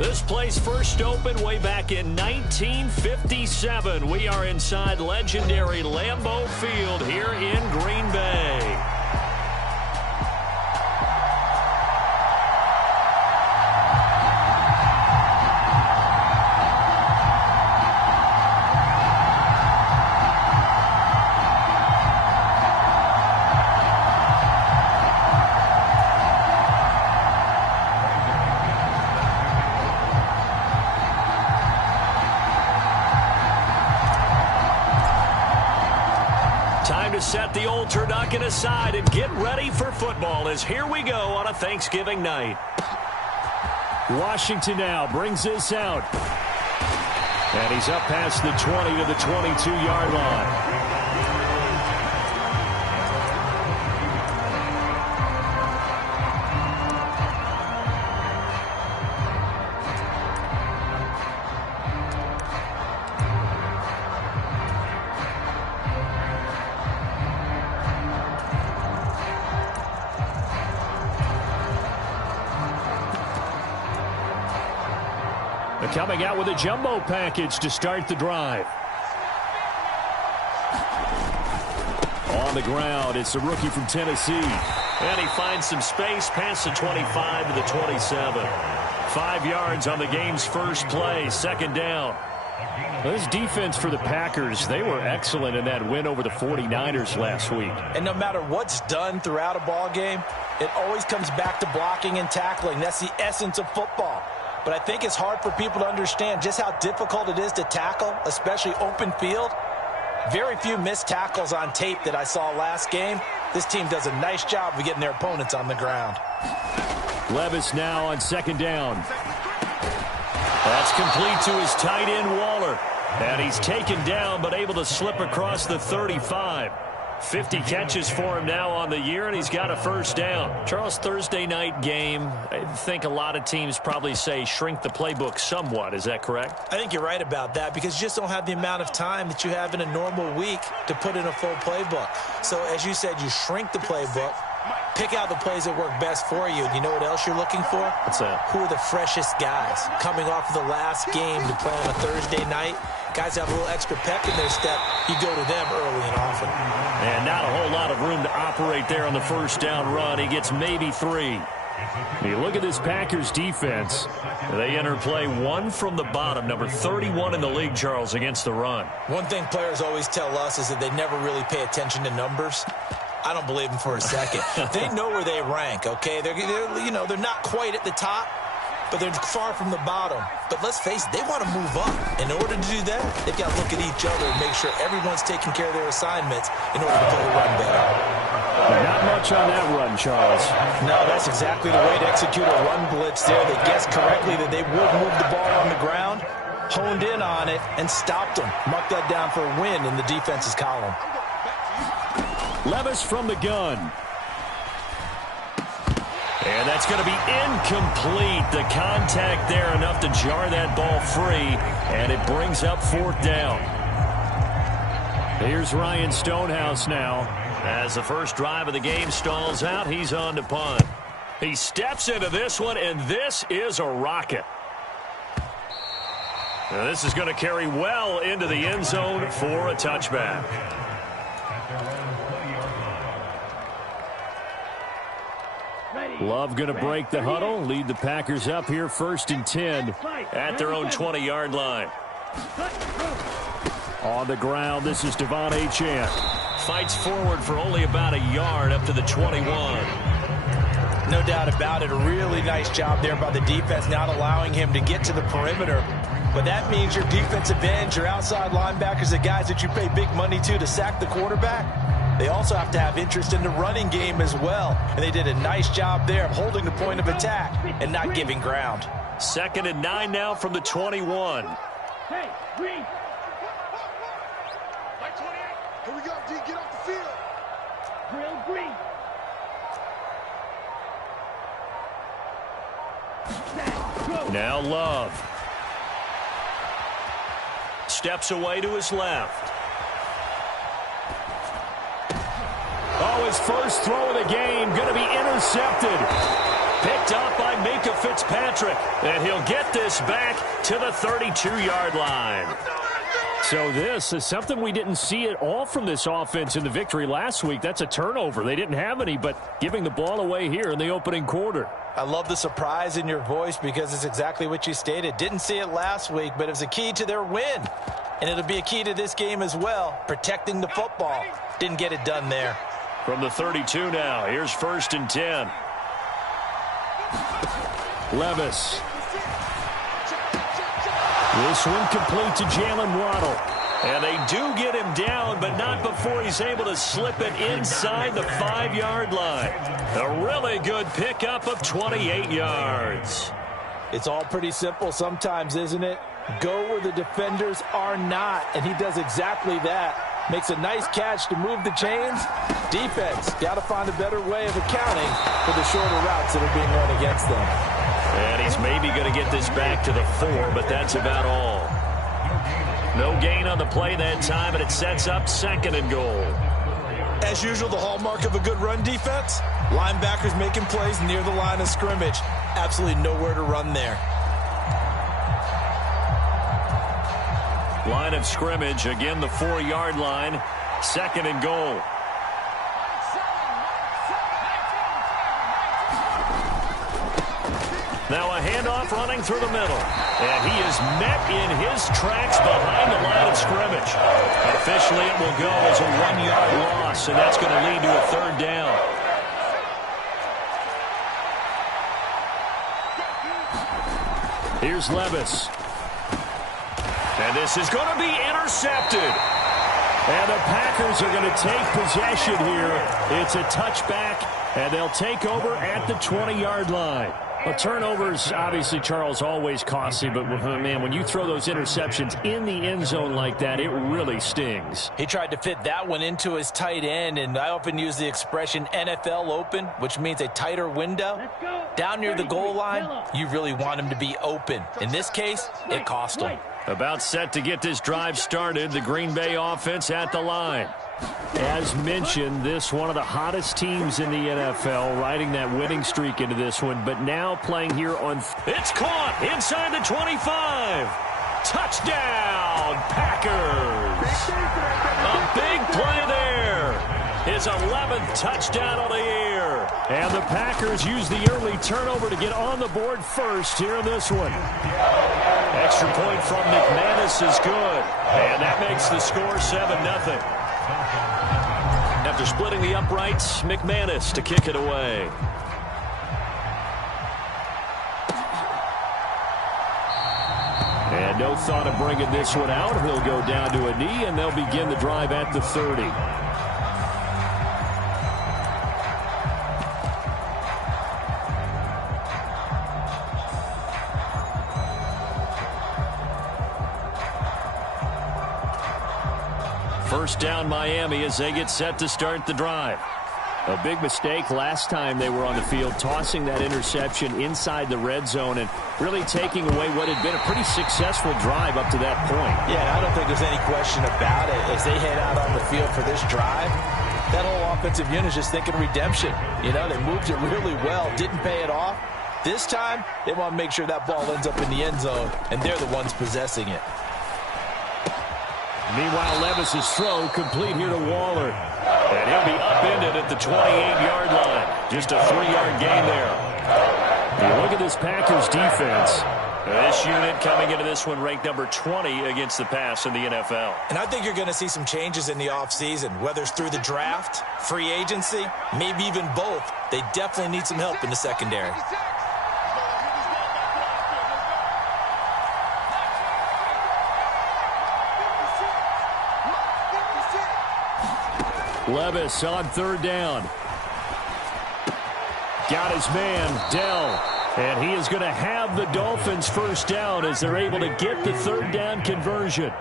This place first opened way back in 1957. We are inside legendary Lambeau Field here in Green Bay. Time to set the old turducken aside and get ready for football as here we go on a Thanksgiving night. Washington now brings this out. And he's up past the 20 to the 22-yard line. Coming out with a jumbo package to start the drive. On the ground, it's a rookie from Tennessee. And he finds some space past the 25 to the 27. 5 yards on the game's first play, second down. This defense for the Packers, they were excellent in that win over the 49ers last week. And no matter what's done throughout a ball game, it always comes back to blocking and tackling. That's the essence of football. But I think it's hard for people to understand just how difficult it is to tackle, especially open field. Very few missed tackles on tape that I saw last game. This team does a nice job of getting their opponents on the ground. Levis now on second down. That's complete to his tight end, Waller. And he's taken down but able to slip across the 35. 50 catches for him now on the year, and he's got a first down. Charles, Thursday night game, I think a lot of teams probably say shrink the playbook somewhat. Is that correct? I think you're right about that because you just don't have the amount of time that you have in a normal week to put in a full playbook. So, as you said, you shrink the playbook, pick out the plays that work best for you. And you know what else you're looking for? What's that? Who are the freshest guys coming off of the last game to play on a Thursday night? Guys have a little extra pep in their step. You go to them early and often. And not a whole lot of room to operate there on the first down run. He gets maybe 3. You look at this Packers defense. They enter play 1 from the bottom, number 31 in the league, Charles, against the run. One thing players always tell us is that they never really pay attention to numbers. I don't believe them for a second. They know where they rank, okay? They're not quite at the top, but they're far from the bottom. But let's face it, they want to move up. In order to do that, they've got to look at each other and make sure everyone's taking care of their assignments in order to play the run better. Not much on that run, Charles. No, that's exactly the way to execute a run blitz there. They guessed correctly that they would move the ball on the ground, honed in on it, and stopped them. Mark that down for a win in the defense's column. Levis from the gun. And that's going to be incomplete. The contact there enough to jar that ball free, and it brings up fourth down. Here's Ryan Stonehouse now. As the first drive of the game stalls out, he's on to punt. He steps into this one, and this is a rocket. Now this is going to carry well into the end zone for a touchback. Love going to break the huddle, lead the Packers up here 1st and 10 at their own 20-yard line. On the ground, this is Devon Achane. Fights forward for only about a yard up to the 21. No doubt about it. A really nice job there by the defense, not allowing him to get to the perimeter. But that means your defensive ends, your outside linebackers, the guys that you pay big money to sack the quarterback, they also have to have interest in the running game as well. And they did a nice job there of holding the point of attack and not giving ground. 2nd and 9 now from the 21. Hey, Green. Here we go, D. Get off the field. Drill Green. Now Love. Steps away to his left. Oh, his first throw of the game going to be intercepted. Picked up by find Minka Fitzpatrick, and he'll get this back to the 32-yard line. So this is something we didn't see at all from this offense in the victory last week. That's a turnover. They didn't have any, but giving the ball away here in the opening quarter. I love the surprise in your voice because it's exactly what you stated. Didn't see it last week, but it was a key to their win. And it'll be a key to this game as well, protecting the football. Didn't get it done there. From the 32 now, here's 1st and 10. Levis. This one complete to Jalen Waddle. And they do get him down, but not before he's able to slip it inside the 5-yard line. A really good pickup of 28 yards. It's all pretty simple sometimes, isn't it? Go where the defenders are not, and he does exactly that. Makes a nice catch to move the chains. Defense, got to find a better way of accounting for the shorter routes that are being run against them. And he's maybe going to get this back to the 4, but that's about all. No gain on the play that time, and it sets up 2nd and goal. As usual, the hallmark of a good run defense, linebackers making plays near the line of scrimmage. Absolutely nowhere to run there. Line of scrimmage, again the 4-yard line, 2nd and goal. Now a handoff running through the middle. And he is met in his tracks behind the line of scrimmage. Officially, it will go as a 1-yard loss, and that's going to lead to a 3rd down. Here's Levis. And this is going to be intercepted. And the Packers are going to take possession here. It's a touchback, and they'll take over at the 20-yard line. Well, turnovers, obviously, Charles, always costly, but, man, when you throw those interceptions in the end zone like that, it really stings. He tried to fit that one into his tight end, and I often use the expression NFL open, which means a tighter window. Down near the goal line, you really want him to be open. In this case, it cost him. About set to get this drive started, the Green Bay offense at the line. As mentioned, this one of the hottest teams in the NFL, riding that winning streak into this one, but now playing here on... It's caught inside the 25. Touchdown, Packers. A big play there. His 11th touchdown of the year. And the Packers use the early turnover to get on the board first here in this one. Extra point from McManus is good. And that makes the score 7-0. After splitting the uprights, McManus to kick it away. And no thought of bringing this one out. He'll go down to a knee, and they'll begin the drive at the 30. First down Miami as they get set to start the drive. A big mistake last time they were on the field, tossing that interception inside the red zone and really taking away what had been a pretty successful drive up to that point. Yeah, I don't think there's any question about it. As they head out on the field for this drive, that whole offensive unit is just thinking redemption. You know, they moved it really well, didn't pay it off. This time, they want to make sure that ball ends up in the end zone, and they're the ones possessing it. Meanwhile, Levis's throw complete here to Waller. And he'll be upended at the 28-yard line. Just a 3-yard gain there. You look at this Packers defense. This unit coming into this one ranked number 20 against the pass in the NFL. And I think you're going to see some changes in the offseason, whether it's through the draft, free agency, maybe even both. They definitely need some help in the secondary. Levis on 3rd down. Got his man, Dell. And he is going to have the Dolphins first down as they're able to get the 3rd down conversion.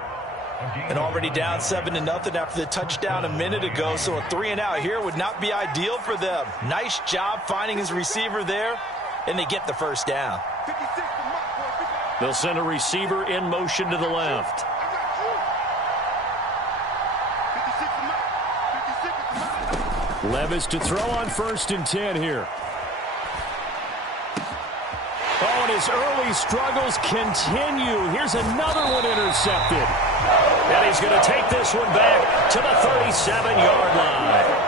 And already down 7-0 after the touchdown a minute ago, so a 3-and-out here would not be ideal for them. Nice job finding his receiver there, and they get the first down. They'll send a receiver in motion to the left. Levis to throw on 1st and 10 here. Oh, and his early struggles continue. Here's another one intercepted. And he's going to take this one back to the 37-yard line.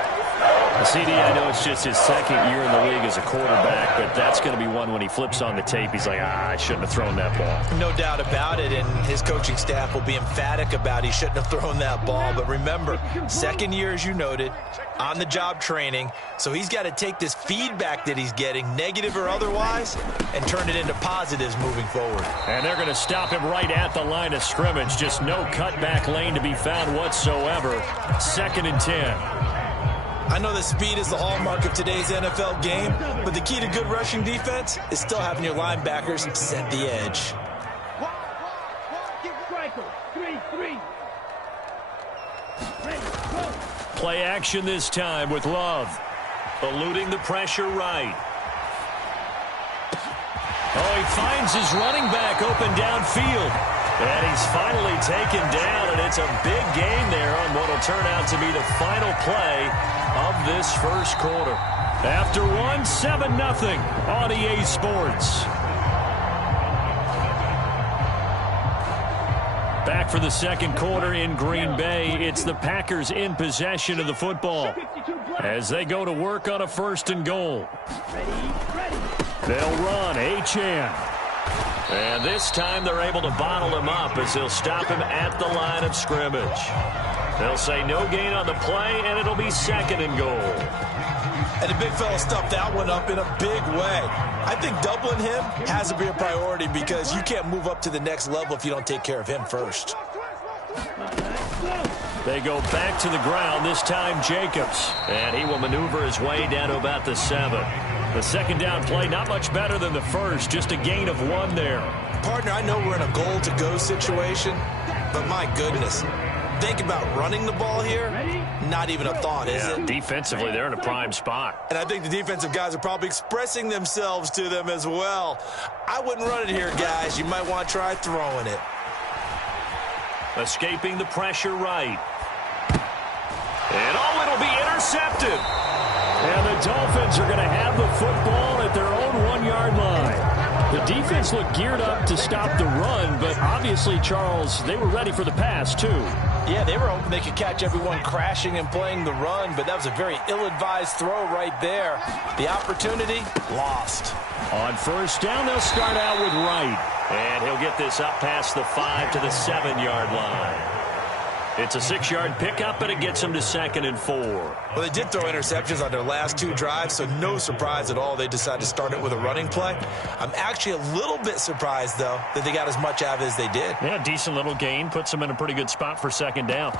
CD, I know it's just his second year in the league as a quarterback, but that's going to be one when he flips on the tape. He's like, I shouldn't have thrown that ball. No doubt about it, and his coaching staff will be emphatic about he shouldn't have thrown that ball. But remember, second year, as you noted, on-the-job training, so he's got to take this feedback that he's getting, negative or otherwise, and turn it into positives moving forward. And they're going to stop him right at the line of scrimmage. Just no cutback lane to be found whatsoever. 2nd and 10. I know that speed is the hallmark of today's NFL game, but the key to good rushing defense is still having your linebackers set the edge. Play action this time with Love. Eluding the pressure right. Oh, he finds his running back open downfield. And he's finally taken down, and it's a big gain there on what will turn out to be the final play of this first quarter. After one, 7-0 on EA Sports. Back for the second quarter in Green Bay. It's the Packers in possession of the football as they go to work on a 1st and goal. They'll run Achane. And this time they're able to bottle him up as they'll stop him at the line of scrimmage. They'll say no gain on the play, and it'll be 2nd and goal. And the big fella stuffed that one up in a big way. I think doubling him has to be a priority because you can't move up to the next level if you don't take care of him first. They go back to the ground, this time Jacobs. And he will maneuver his way down to about the 7. The second down play, not much better than the first, just a gain of 1 there. Partner, I know we're in a goal-to-go situation, but my goodness, think about running the ball here, not even a thought, is it? Defensively, they're in a prime spot. And I think the defensive guys are probably expressing themselves to them as well. I wouldn't run it here, guys. You might want to try throwing it. Escaping the pressure right. And oh, it'll be intercepted. And the Dolphins are going to have the football at their own 1-yard line. The defense looked geared up to stop the run, but obviously, Charles, they were ready for the pass, too. Yeah, they were hoping they could catch everyone crashing and playing the run, but that was a very ill-advised throw right there. The opportunity, lost. On 1st down, they'll start out with Wright. And he'll get this up past the 5 to the 7-yard line. It's a 6-yard pickup, and it gets them to 2nd and 4. Well, they did throw interceptions on their last 2 drives, so no surprise at all they decided to start it with a running play. I'm actually a little bit surprised, though, that they got as much out of it as they did. Yeah, decent little gain. Puts them in a pretty good spot for 2nd down.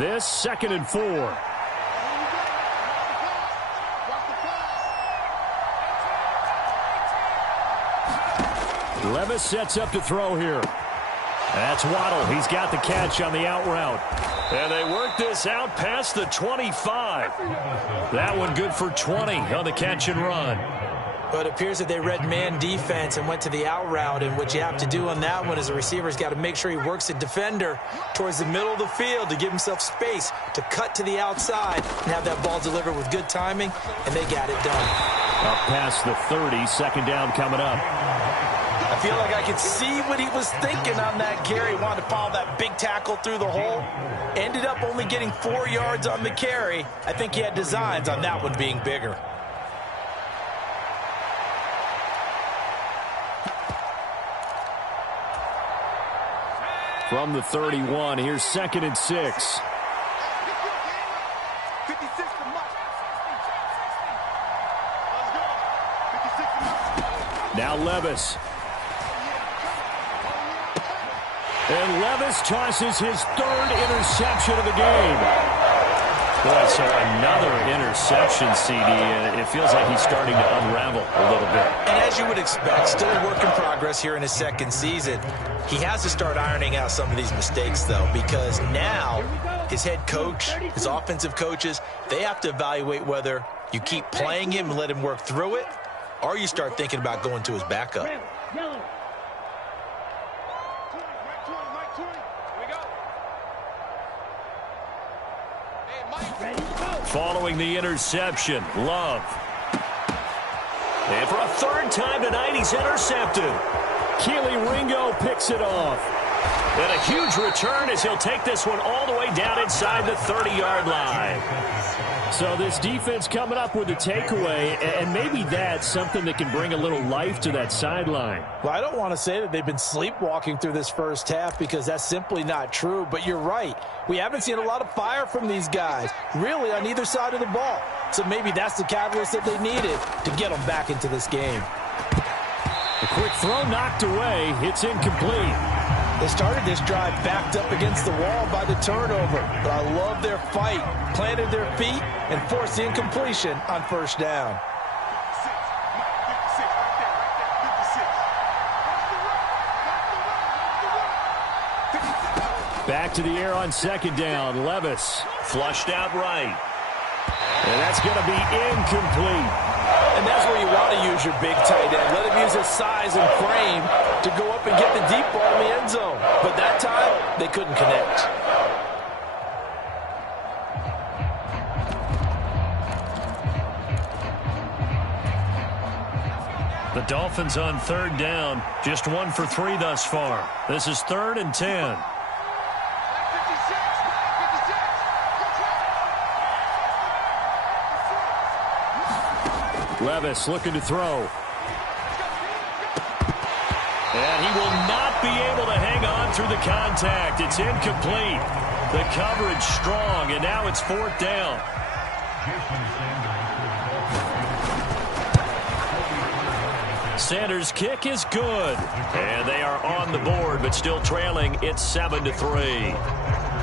This 2nd and 4. Levis sets up to throw here. That's Waddle. He's got the catch on the out route. And they work this out past the 25. That one good for 20 on the catch and run. But it appears that they read man defense and went to the out route. And what you have to do on that one is the receiver's got to make sure he works the defender towards the middle of the field to give himself space to cut to the outside and have that ball delivered with good timing. And they got it done. Up past the 30, 2nd down coming up. I feel like I could see what he was thinking on that carry. Wanted to follow that big tackle through the hole. Ended up only getting 4 yards on the carry. I think he had designs on that one being bigger. From the 31, here's 2nd and 6. Now Levis. And Levis tosses his 3rd interception of the game. Boy, so another interception, CD, and it feels like he's starting to unravel a little bit. And as you would expect, still a work in progress here in his 2nd season. He has to start ironing out some of these mistakes, though, because now his head coach, his offensive coaches, they have to evaluate whether you keep playing him and let him work through it, or you start thinking about going to his backup. Following the interception, Love. And for a third time tonight, he's intercepted. Keely Ringo picks it off. And a huge return as he'll take this one all the way down inside the 30-yard line. So this defense coming up with a takeaway, and maybe that's something that can bring a little life to that sideline. Well, I don't want to say that they've been sleepwalking through this first half because that's simply not true, but you're right. We haven't seen a lot of fire from these guys, really on either side of the ball. So maybe that's the catalyst that they needed to get them back into this game. A quick throw knocked away. It's incomplete. They started this drive backed up against the wall by the turnover, but I love their fight, planted their feet, and forced the incompletion on first down. Back to the air on second down. Levis flushed out right. And that's going to be incomplete. And that's where you want to use your big tight end. Let him use his size and frame to go up and get the deep ball in the end zone. But that time, they couldn't connect. The Dolphins on third down, just 1 for 3 thus far. This is 3rd and 10. Levis looking to throw. And he will not be able to hang on through the contact. It's incomplete. The coverage strong, and now it's 4th down. Sanders' kick is good. And they are on the board, but still trailing. It's 7-3.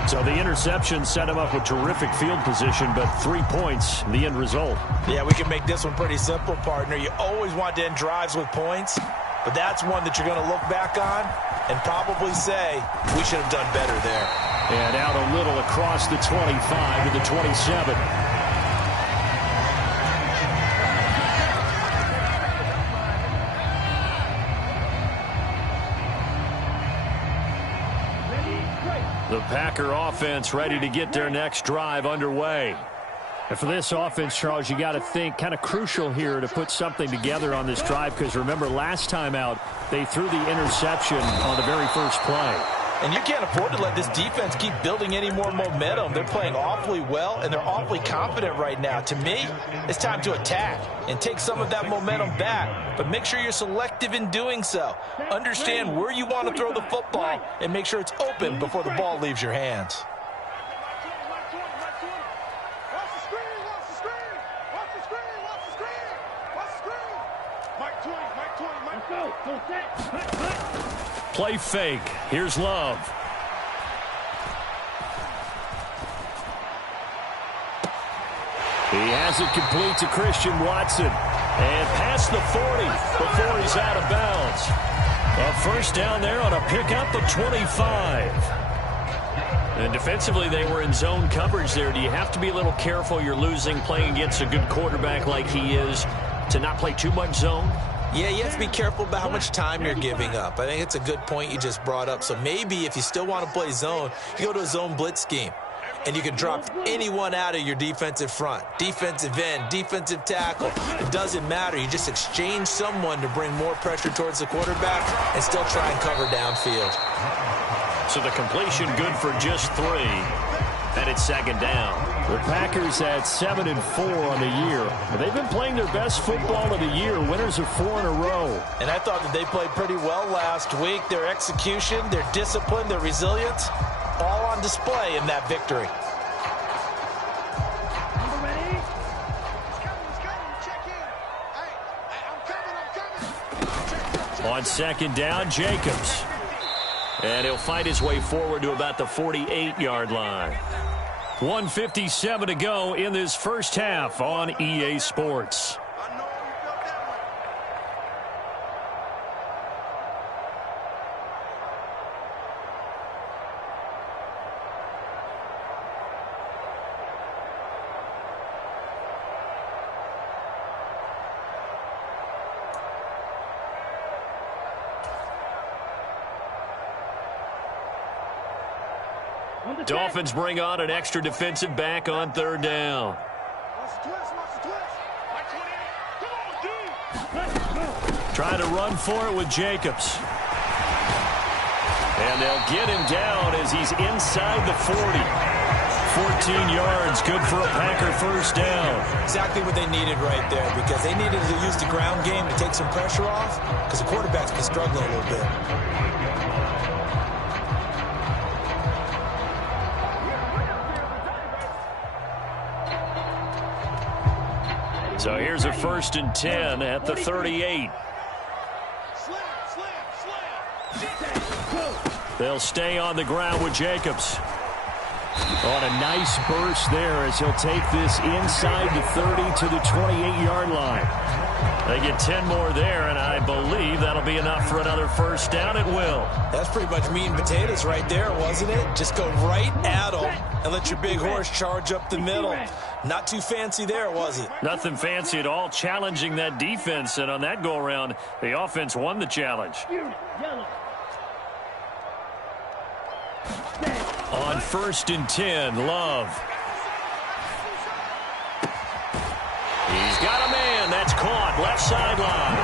So the interception set him up with terrific field position, but 3 points, the end result. Yeah, we can make this one pretty simple, partner. You always want to end drives with points, but that's one that you're going to look back on and probably say, we should have done better there. And out a little across the 25 to the 27. The Packer offense ready to get their next drive underway. And for this offense, Charles, you got to think kind of crucial here to put something together on this drive because remember last time out they threw the interception on the very first play. And you can't afford to let this defense keep building any more momentum. They're playing awfully well, and they're awfully confident right now. To me, it's time to attack and take some of that momentum back. But make sure you're selective in doing so. Understand where you want to throw the football and make sure it's open before the ball leaves your hands. Play fake. Here's Love. He has it complete to Christian Watson. And past the 40 before he's out of bounds. A first down there on a pickup of 25. And defensively, they were in zone coverage there. Do you have to be a little careful? You're losing playing against a good quarterback like he is to not play too much zone? Yeah, you have to be careful about how much time you're giving up. I think it's a good point you just brought up. So maybe if you still want to play zone, you go to a zone blitz scheme. And you can drop anyone out of your defensive front. Defensive end, defensive tackle. It doesn't matter. You just exchange someone to bring more pressure towards the quarterback and still try and cover downfield. So the completion good for just 3. And it's second down. The Packers at 7-4 on the year. They've been playing their best football of the year. Winners of 4 in a row. And I thought that they played pretty well last week. Their execution, their discipline, their resilience, all on display in that victory. On second down, Jacobs. And he'll fight his way forward to about the 48-yard line. 1:57 to go in this first half on EA Sports. Dolphins bring on an extra defensive back on third down. Trying to run for it with Jacobs. And they'll get him down as he's inside the 40. 14 yards, good for a Packer first down. Exactly what they needed right there, because they needed to use the ground game to take some pressure off, because the quarterback's been struggling a little bit. So here's a 1st and 10 at the 38. They'll stay on the ground with Jacobs. On a nice burst there as he'll take this inside the 30 to the 28-yard line. They get 10 more there, and I believe that'll be enough for another first down. It will. That's pretty much meat and potatoes right there, wasn't it? Just go right at them and let your big horse charge up the middle. Not too fancy there, was it? Nothing fancy at all, challenging that defense, and on that go-around, the offense won the challenge. On 1st and 10, Love. He's got a man. That's caught. Left sideline.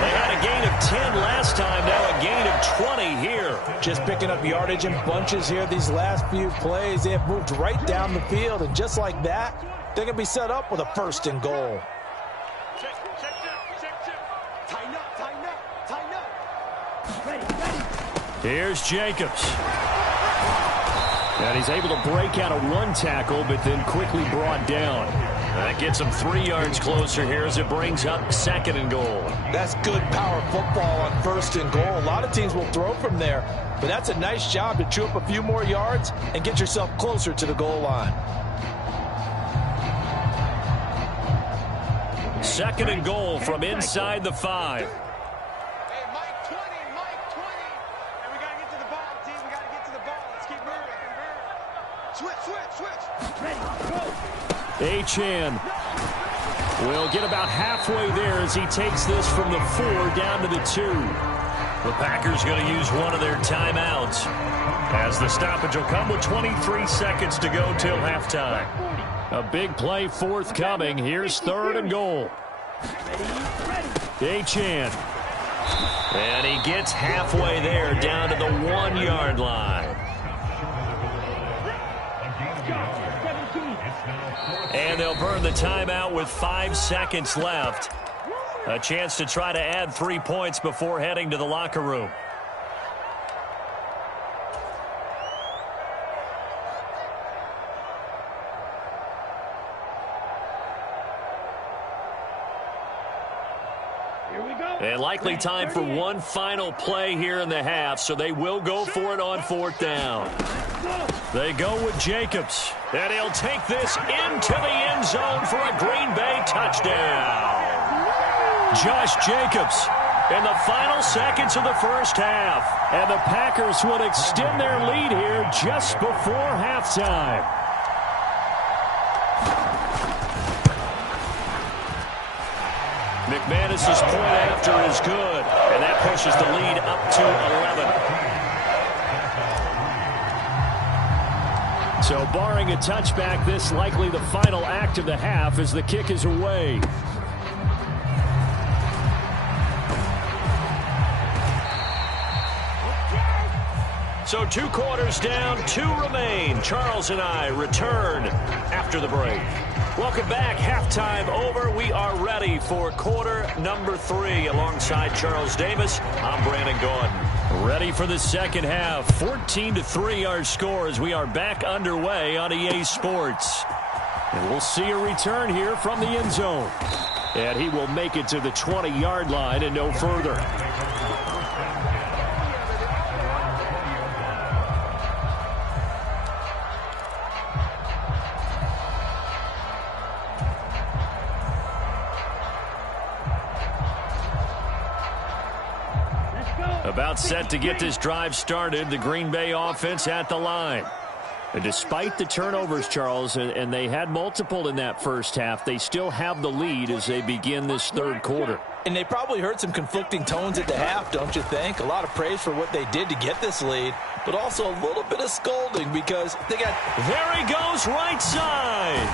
They had a gain of 10 last time. Now a gain of 20 here. Just picking up yardage in bunches here these last few plays. They have moved right down the field, and just like that, they're going to be set up with a 1st and goal. Here's Jacobs. And he's able to break out of one tackle, but then quickly brought down. That gets him 3 yards closer here as it brings up 2nd and goal. That's good power football on 1st and goal. A lot of teams will throw from there, but that's a nice job to chew up a few more yards and get yourself closer to the goal line. 2nd and goal from inside the 5. Achane will get about halfway there as he takes this from the 4 down to the 2. The Packers going to use one of their timeouts as the stoppage will come with 23 seconds to go till halftime. A big play forthcoming. Here's 3rd and goal. Achane. And he gets halfway there down to the 1-yard line. And they'll burn the timeout with 5 seconds left. A chance to try to add 3 points before heading to the locker room. And likely time for one final play here in the half, so they will go for it on 4th down. They go with Jacobs, and he'll take this into the end zone for a Green Bay touchdown. Josh Jacobs in the final seconds of the first half, and the Packers would extend their lead here just before halftime. McManus's point after is good, and that pushes the lead up to 11. So barring a touchback, this likely the final act of the half as the kick is away. So 2 quarters down, 2 remain. Charles and I return after the break. Welcome back. Halftime over. We are ready for quarter number 3. Alongside Charles Davis, I'm Brandon Gordon. Ready for the second half. 14-3 our score as we are back underway on EA Sports. And we'll see a return here from the end zone. And he will make it to the 20-yard line and no further. About set to get this drive started. The Green Bay offense at the line. And despite the turnovers, Charles, and they had multiple in that first half, they still have the lead as they begin this third quarter. And they probably heard some conflicting tones at the half, don't you think? A lot of praise for what they did to get this lead, but also a little bit of scolding because they got... There he goes, right side.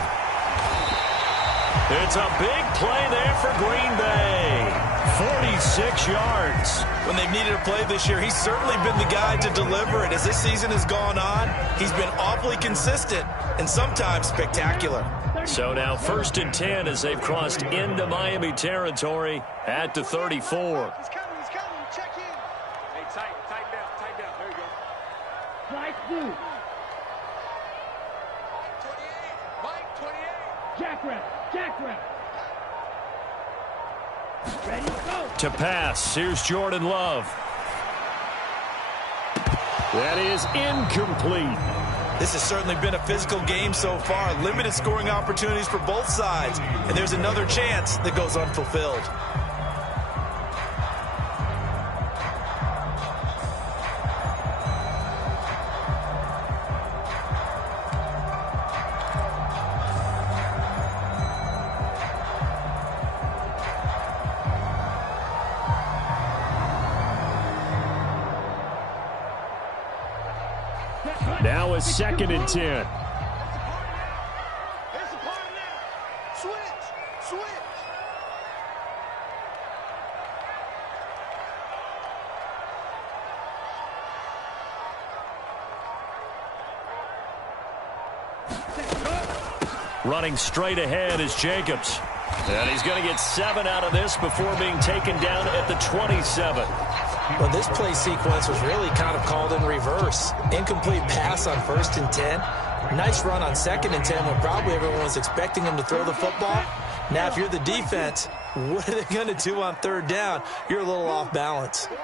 It's a big play there for Green Bay. 46 yards. When they've needed a play this year, he's certainly been the guy to deliver it. As this season has gone on, he's been awfully consistent and sometimes spectacular. So now 1st and 10 as they've crossed into Miami territory at the 34. He's coming. Check in. Hey, tighten down. There you go. Mike, two. 28. Mike, 28. Jackrabbit. Ready, go. To pass, here's Jordan Love. That is incomplete. This has certainly been a physical game so far. Limited scoring opportunities for both sides. And there's another chance that goes unfulfilled. Now a 2nd and 10. There's the party now. Switch. Running straight ahead is Jacobs. And he's going to get 7 out of this before being taken down at the 27. Well, this play sequence was really kind of called in reverse. Incomplete pass on 1st and 10. Nice run on 2nd and 10 when probably everyone was expecting him to throw the football. Now, if you're the defense, what are they going to do on 3rd down? You're a little off balance. Hey,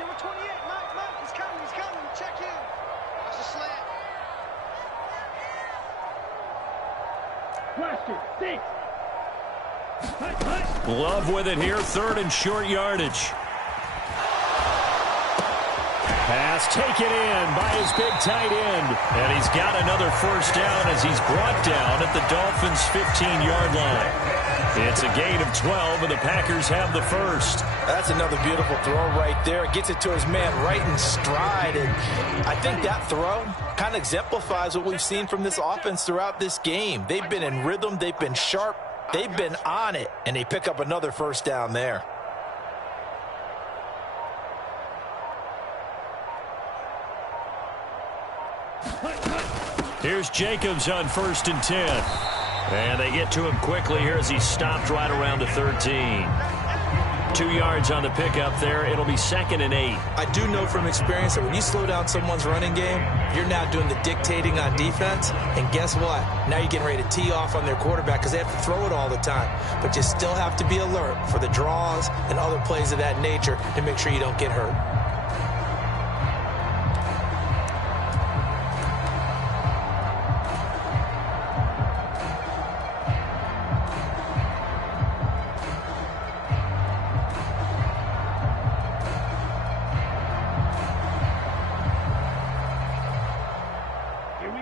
number 28, Mike, he's coming. Check in. Watch the slant. Question, 6. Love with it here, 3rd and short yardage. Pass taken in by his big tight end. And he's got another 1st down as he's brought down at the Dolphins' 15-yard line. It's a gain of 12, and the Packers have the 1st. That's another beautiful throw right there. Gets it to his man right in stride. And I think that throw kind of exemplifies what we've seen from this offense throughout this game. They've been in rhythm. They've been sharp. They've been on it. And they pick up another 1st down there. Here's Jacobs on 1st and 10. And they get to him quickly here as he stopped right around the 13. 2 yards on the pickup there. It'll be 2nd and 8. I do know from experience that when you slow down someone's running game, you're now doing the dictating on defense. And guess what? Now you're getting ready to tee off on their quarterback because they have to throw it all the time. But you still have to be alert for the draws and other plays of that nature to make sure you don't get hurt.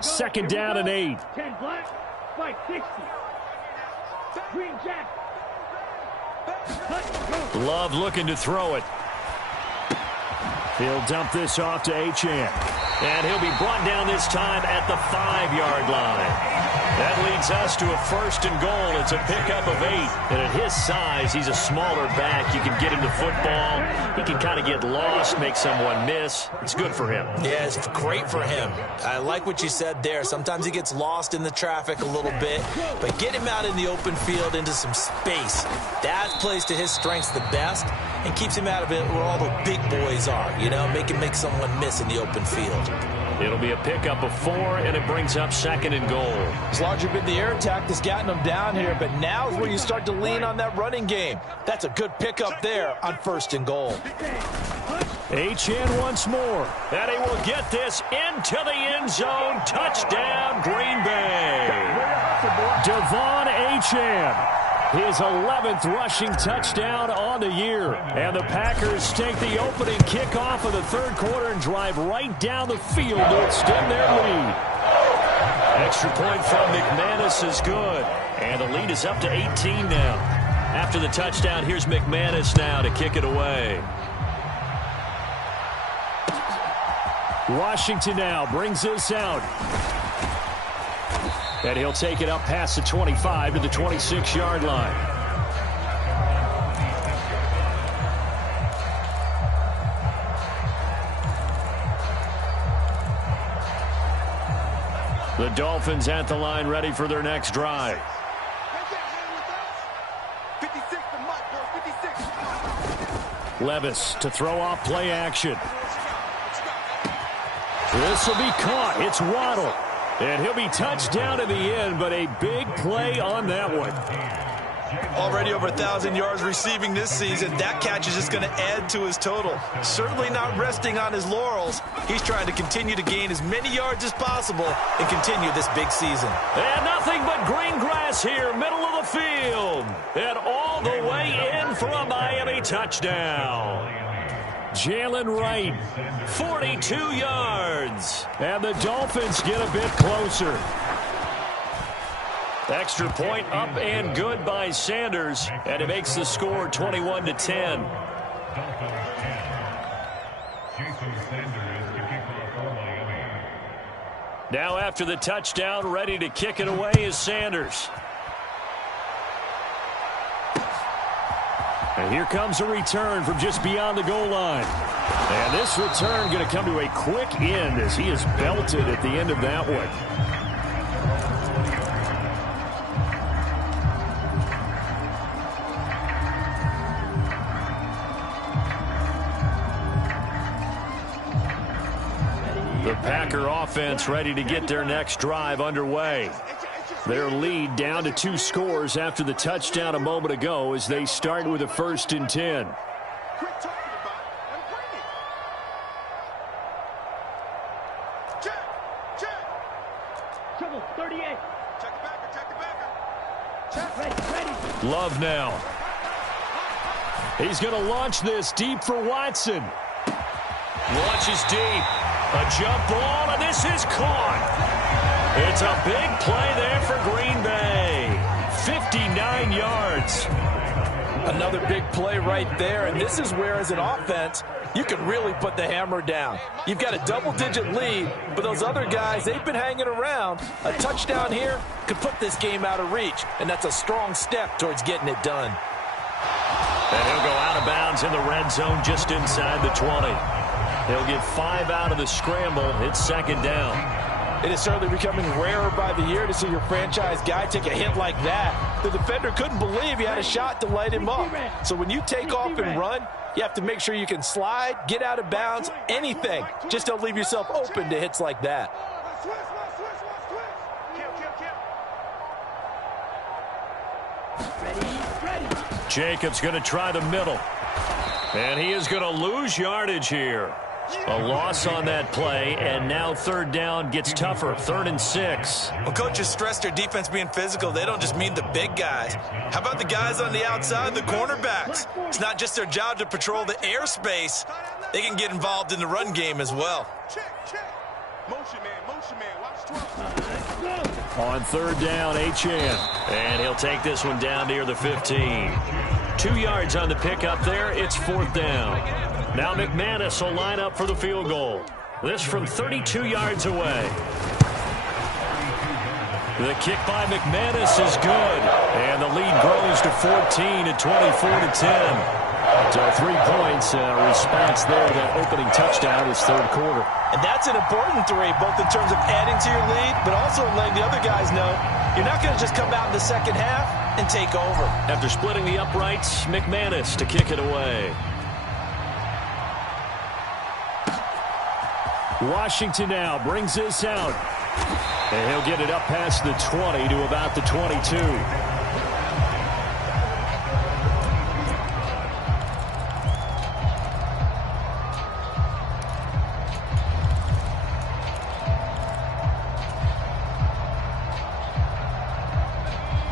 Second down and 8. 10 black, fight 60. Green Jack. Love looking to throw it. He'll dump this off to Achane. And he'll be brought down this time at the 5-yard line. That leads us to a 1st and goal. It's a pickup of 8. And at his size, he's a smaller back. You can get him to football. He can kind of get lost, make someone miss. It's good for him. Yeah, it's great for him. I like what you said there. Sometimes he gets lost in the traffic a little bit. But get him out in the open field into some space. That plays to his strengths the best and keeps him out of it where all the big boys are. You know, make someone miss in the open field. It'll be a pickup of 4, and it brings up 2nd and goal. It's largely been the air attack that's gotten them down here, but now is where you start to lean on that running game. That's a good pickup there on 1st and goal. Achane once more, and he will get this into the end zone. Touchdown, Green Bay. Devon Achane. His 11th rushing touchdown on the year. And the Packers take the opening kickoff of the third quarter and drive right down the field to extend their lead. Extra point from McManus is good. And the lead is up to 18 now. After the touchdown, here's McManus now to kick it away. Washington now brings this out. And he'll take it up past the 25 to the 26-yard line. The Dolphins at the line ready for their next drive. Levis to throw off play action. This will be caught. It's Waddle. And he'll be touched down in the end, but a big play on that one. Already over 1,000 yards receiving this season. That catch is just going to add to his total. Certainly not resting on his laurels. He's trying to continue to gain as many yards as possible and continue this big season. And nothing but green grass here, middle of the field. And all the way in for a Miami touchdown. Jalen Wright, 42 yards. And the Dolphins get a bit closer. Extra point up and good by Sanders. And it makes the score 21-10. Now after the touchdown, ready to kick it away is Sanders. And here comes a return from just beyond the goal line. And this return going to come to a quick end as he is belted at the end of that one. The Packer offense ready to get their next drive underway. Their lead down to 2 scores after the touchdown a moment ago as they start with a 1st and 10. Love now. He's going to launch this deep for Watson. Launches deep. A jump ball, and this is caught. It's a big play there for Green Bay. 59 yards. Another big play right there, and this is where, as an offense, you can really put the hammer down. You've got a double-digit lead, but those other guys, they've been hanging around. A touchdown here could put this game out of reach, and that's a strong step towards getting it done. And he'll go out of bounds in the red zone just inside the 20. He'll get 5 out of the scramble. It's 2nd down. It is certainly becoming rarer by the year to see your franchise guy take a hit like that. The defender couldn't believe he had a shot to light him up. So when you take off and run, you have to make sure you can slide, get out of bounds, anything. Just don't leave yourself open to hits like that. Jacobs going to try the middle. And he is going to lose yardage here. A loss on that play, and now 3rd down gets tougher. 3rd and 6. Well, coaches stress their defense being physical. They don't just mean the big guys. How about the guys on the outside, the cornerbacks? It's not just their job to patrol the airspace. They can get involved in the run game as well. Motion man, watch 12. On 3rd down, Achane. And he'll take this one down near the 15. 2 yards on the pickup there. It's 4th down. Now McManus will line up for the field goal. This from 32 yards away. The kick by McManus is good. And the lead grows to 14 at 24-10. So 3 points, response there. That opening touchdown is 3rd quarter. And that's an important 3, both in terms of adding to your lead, but also letting the other guys know you're not going to just come out in the second half and take over. After splitting the uprights, McManus to kick it away. Washington now brings this out. And he'll get it up past the 20 to about the 22.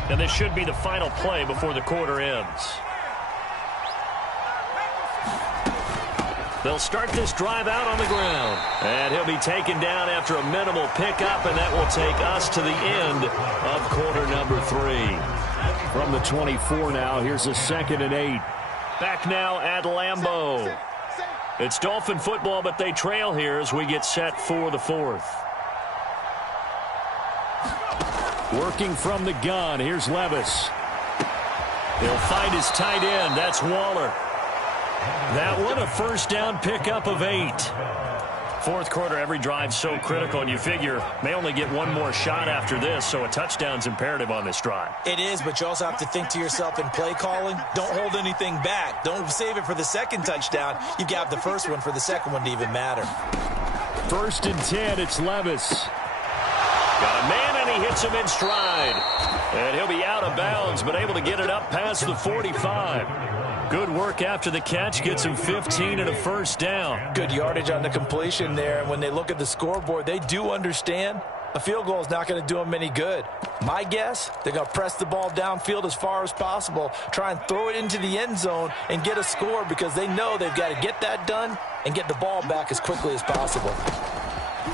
And this should be the final play before the quarter ends. They'll start this drive out on the ground. And he'll be taken down after a minimal pickup, and that will take us to the end of quarter number 3. From the 24 now, here's a 2nd and 8. Back now at Lambeau. It's Dolphin football, but they trail here as we get set for the 4th. Working from the gun, here's Levis. He'll find his tight end. That's Waller. That one, a first down pickup of 8. Fourth quarter, every drive so critical, and you figure may only get one more shot after this, so a touchdown's imperative on this drive. It is, but you also have to think to yourself in play calling, don't hold anything back. Don't save it for the second touchdown. You got the first one for the second one to even matter. 1st and 10, it's Levis. Got a man, and he hits him in stride. And he'll be out of bounds, but able to get it up past the 45. Good work after the catch, gets him 15 and a first down. Good yardage on the completion there, and when they look at the scoreboard, they do understand a field goal is not going to do them any good. My guess, they're going to press the ball downfield as far as possible, try and throw it into the end zone and get a score because they know they've got to get that done and get the ball back as quickly as possible.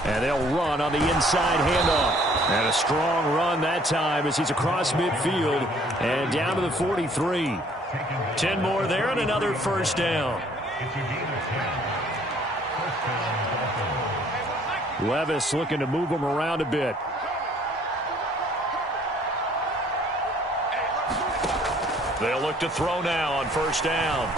And they'll run on the inside handoff. And a strong run that time as he's across midfield and down to the 43. 10 more there and another first down. Levis looking to move him around a bit. They'll look to throw now on first down.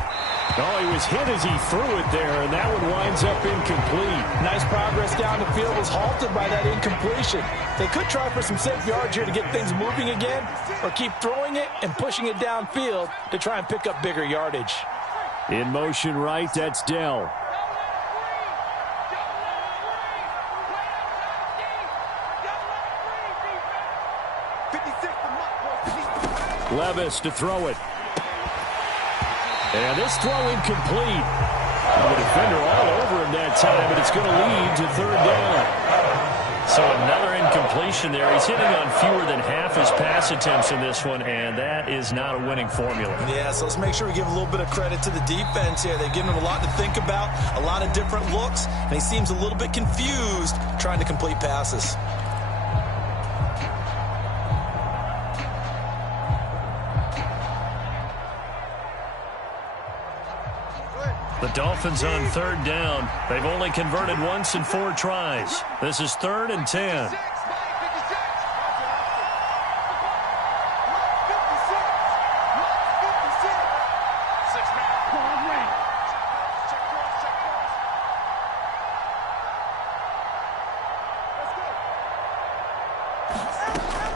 Oh, he was hit as he threw it there, and that one winds up incomplete. Nice progress down the field, was halted by that incompletion. They could try for some safe yards here to get things moving again, or keep throwing it and pushing it downfield to try and pick up bigger yardage. In motion right, that's Dell. Levis to throw it. And this throw incomplete. The defender all over him that time, but it's going to lead to 3rd down. So another incompletion there. He's hitting on fewer than half his pass attempts in this one, and that is not a winning formula. Yeah, so let's make sure we give a little bit of credit to the defense here. They've given him a lot to think about, a lot of different looks, and he seems a little bit confused trying to complete passes. The Dolphins on 3rd down. They've only converted once in 4 tries. This is 3rd and 10.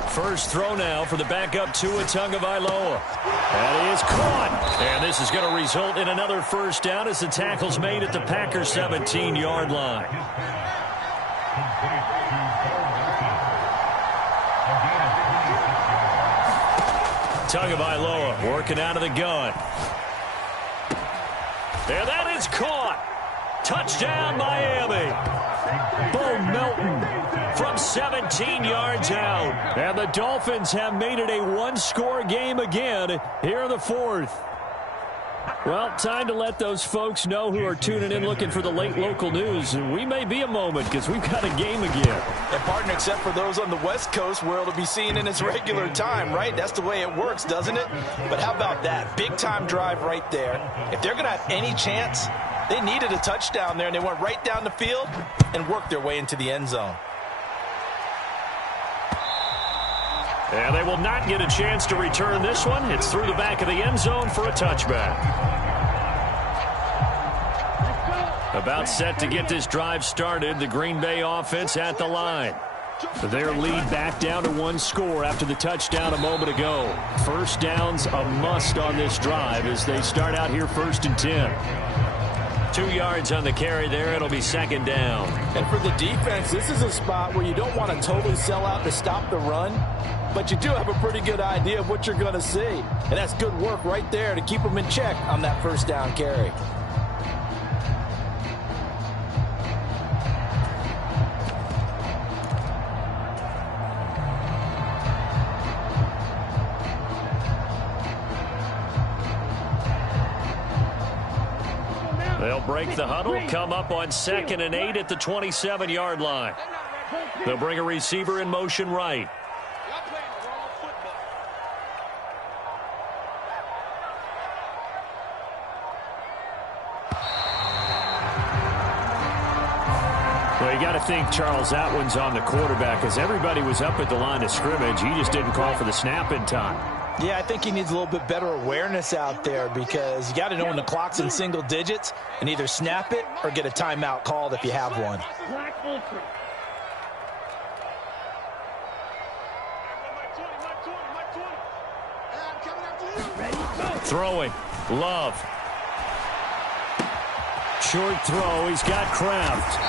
First throw now for the backup Tua Tagovailoa. And he is caught. And this is going to result in another first down as the tackle's made at the Packers' 17-yard line. Tagovailoa working out of the gun. And that is caught. Touchdown, Miami. Bo Melton from 17 yards out. And the Dolphins have made it a one-score game again here in the 4th. Well, time to let those folks know who are tuning in looking for the late local news. And we may be a moment because we've got a game again. And, partner, except for those on the West Coast where it'll be seen in its regular time, right? That's the way it works, doesn't it? But how about that? Big-time drive right there. If they're going to have any chance, they needed a touchdown there, and they went right down the field and worked their way into the end zone. And they will not get a chance to return this one. It's through the back of the end zone for a touchback. About set to get this drive started, the Green Bay offense at the line. Their lead back down to 1 score after the touchdown a moment ago. First down's a must on this drive as they start out here 1st and 10. 2 yards on the carry there. It'll be 2nd down. And for the defense, this is a spot where you don't want to totally sell out to stop the run, but you do have a pretty good idea of what you're going to see. And that's good work right there to keep them in check on that first down carry. break the huddle, come up on 2nd and 8 at the 27-yard line. They'll bring a receiver in motion right. Well, you got to think, Charles, that one's on the quarterback because everybody was up at the line of scrimmage. He just didn't call for the snap in time. Yeah, I think he needs a little bit better awareness out there because you got to know when the clock's in single digits and either snap it or get a timeout called if you have one. Throwing. Love. Short throw. He's got Kraft.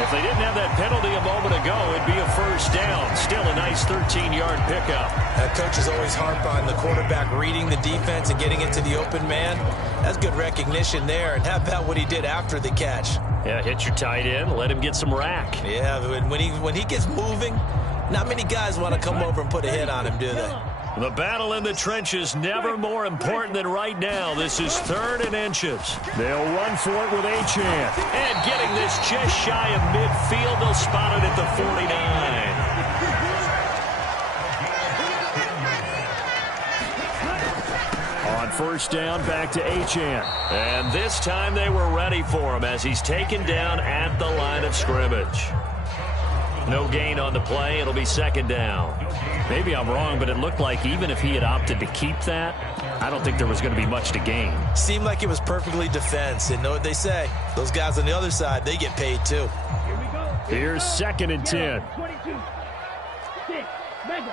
If they didn't have that penalty a moment ago, it'd be a first down. Still a nice 13-yard pickup. Coaches always harp on the quarterback reading the defense and getting into the open man. That's good recognition there. And how about what he did after the catch? Yeah, hit your tight end. Let him get some rack. Yeah, when he gets moving, not many guys want to come over and put a hit on him, do they? The battle in the trenches never more important than right now. This is 3rd and inches. They'll run for it with Achane. And getting this just shy of midfield, they'll spot it at the 49. On first down, back to Achane. And this time they were ready for him as he's taken down at the line of scrimmage. No gain on the play. It'll be 2nd down. Maybe I'm wrong, but it looked like even if he had opted to keep that, I don't think there was going to be much to gain. Seemed like it was perfectly defense. And know what they say? Those guys on the other side, they get paid too. Here's 2nd and 10. 22. 6. Mega.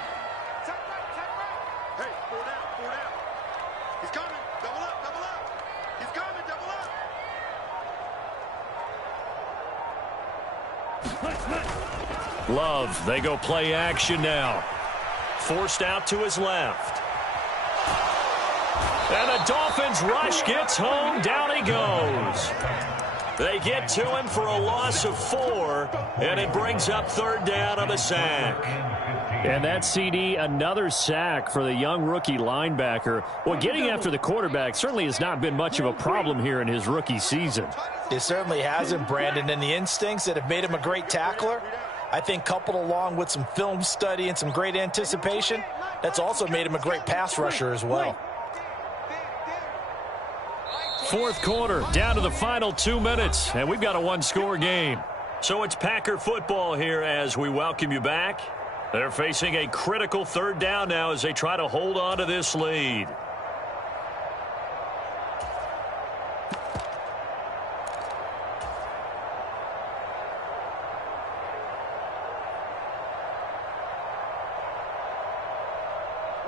Hey, 4 down, 4 down. He's coming. Double up, double up. He's coming, double up. Love, they go play action now. Forced out to his left. And the Dolphins rush gets home. Down he goes. They get to him for a loss of 4, and it brings up 3rd down on a sack. And that CD, another sack for the young rookie linebacker. Well, getting after the quarterback certainly has not been much of a problem here in his rookie season. It certainly hasn't, Brandon, and the instincts that have made him a great tackler, I think coupled along with some film study and some great anticipation, that's also made him a great pass rusher as well. 4th quarter, down to the final 2 minutes, and we've got a 1-score game. So it's Packer football here as we welcome you back. They're facing a critical 3rd down now as they try to hold on to this lead.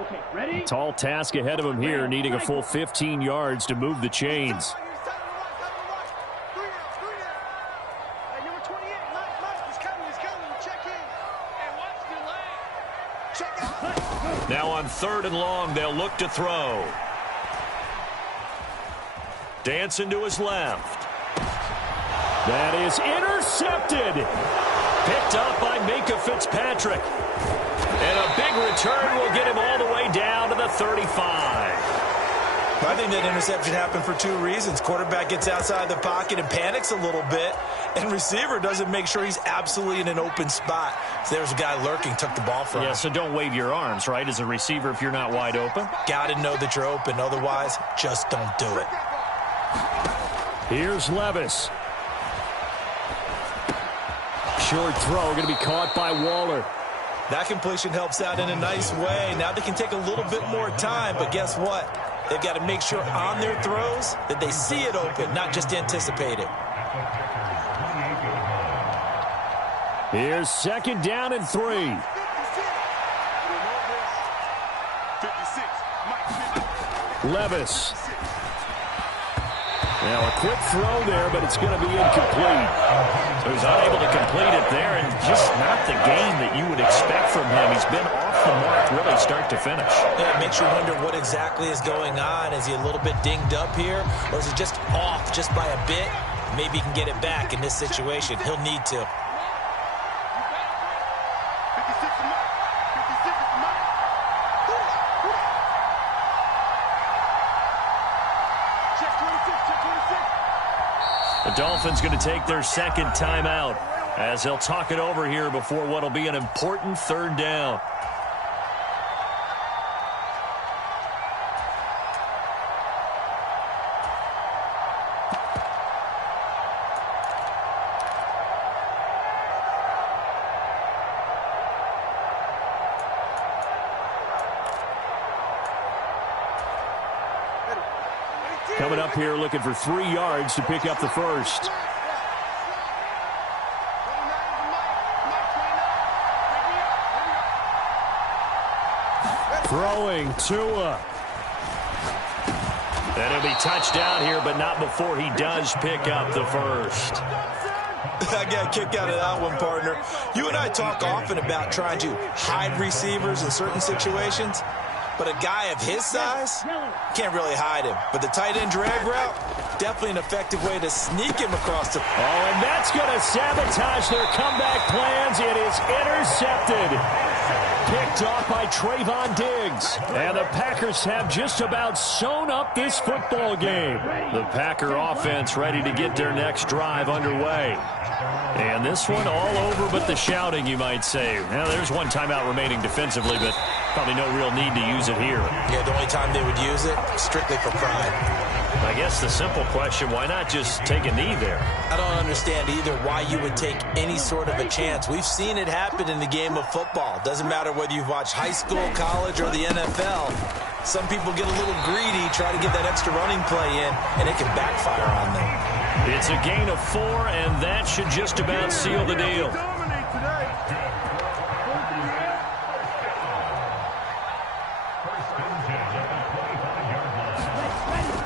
Okay, ready? Tall task ahead of him here, needing a full 15 yards to move the chains. Hey, number 28, Mike, he's coming, check in. Hey, watch the lane. Check out. Now on 3rd and long, they'll look to throw. Dancing to his left. That is intercepted. Picked up by Minkah Fitzpatrick. And a big return will get him all the way down to the 35. I think that interception happened for 2 reasons. Quarterback gets outside the pocket and panics a little bit, and receiver doesn't make sure he's absolutely in an open spot. So there's a guy lurking, took the ball from him. Yeah, so don't wave your arms, right, as a receiver if you're not wide open. Got to know that you're open. Otherwise, just don't do it. Here's Levis. Short throw, going to be caught by Waller. That completion helps out in a nice way. Now they can take a little bit more time, but guess what? They've got to make sure on their throws that they see it open, not just anticipate it. Here's 2nd down and 3. Levis. Now a quick throw there, but it's going to be incomplete. So he's unable to complete it there, and just not the game that you would expect from him. He's been off the mark really start to finish. Yeah, it makes you wonder what exactly is going on. Is he a little bit dinged up here, or is he just off just by a bit? Maybe he can get it back in this situation. He'll need to. The Dolphins going to take their second timeout as they'll talk it over here before what will be an important third down. Coming up here looking for 3 yards to pick up the first. Throwing Tua. And it'll be touchdown here, but not before he does pick up the first. I got a kick out of that one, partner. You and I talk often about trying to hide receivers in certain situations. But a guy of his size, can't really hide him. But the tight end drag route, definitely an effective way to sneak him across the... Oh, and that's going to sabotage their comeback plans. It is intercepted. Picked off by Trayvon Diggs. And the Packers have just about sewn up this football game. The Packer offense ready to get their next drive underway. And this one all over but the shouting, you might say. Now, there's one timeout remaining defensively, but probably no real need to use it here. Yeah, the only time they would use it, strictly for pride. I guess the simple question, why not just take a knee there? I don't understand either why you would take any sort of a chance. We've seen it happen in the game of football. Doesn't matter whether you've watched high school, college, or the NFL. Some people get a little greedy, try to get that extra running play in, and it can backfire on them. It's a gain of 4, and that should just about seal the deal.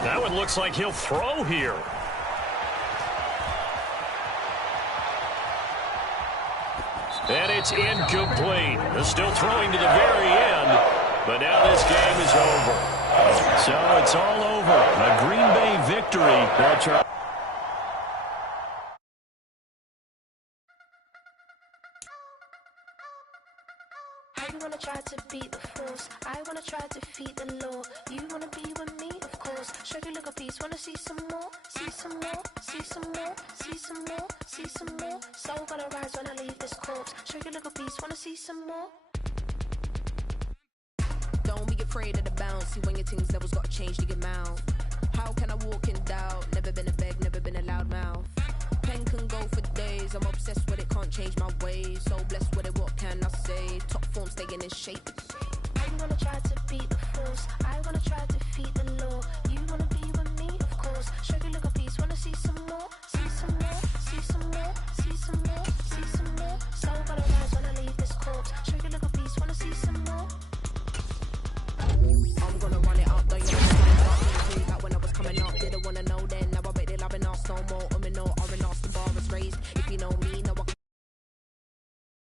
That one looks like he'll throw here. And it's incomplete. They're still throwing to the very end, but now this game is over. So it's all over. A Green Bay victory. I wanna try to beat the force. I wanna try to defeat the law. You wanna be with me, of course. Show you look a piece. Wanna see some more? See some more? See some more? See some more? See some more? Soul gonna rise when I leave this corpse. Show you look a piece. Wanna see some more? Don't be afraid of the bounce. See when your things levels gotta change to get mouth. How can I walk in doubt? Never been a beg, never been a loud mouth. Pen can go for days. I'm obsessed with it, can't change my ways. So blessed with it, what can I say? Top form staying in shape. I wanna try to beat the force. I wanna try to defeat the law. You wanna be with me, of course. Show you look a piece. Wanna see some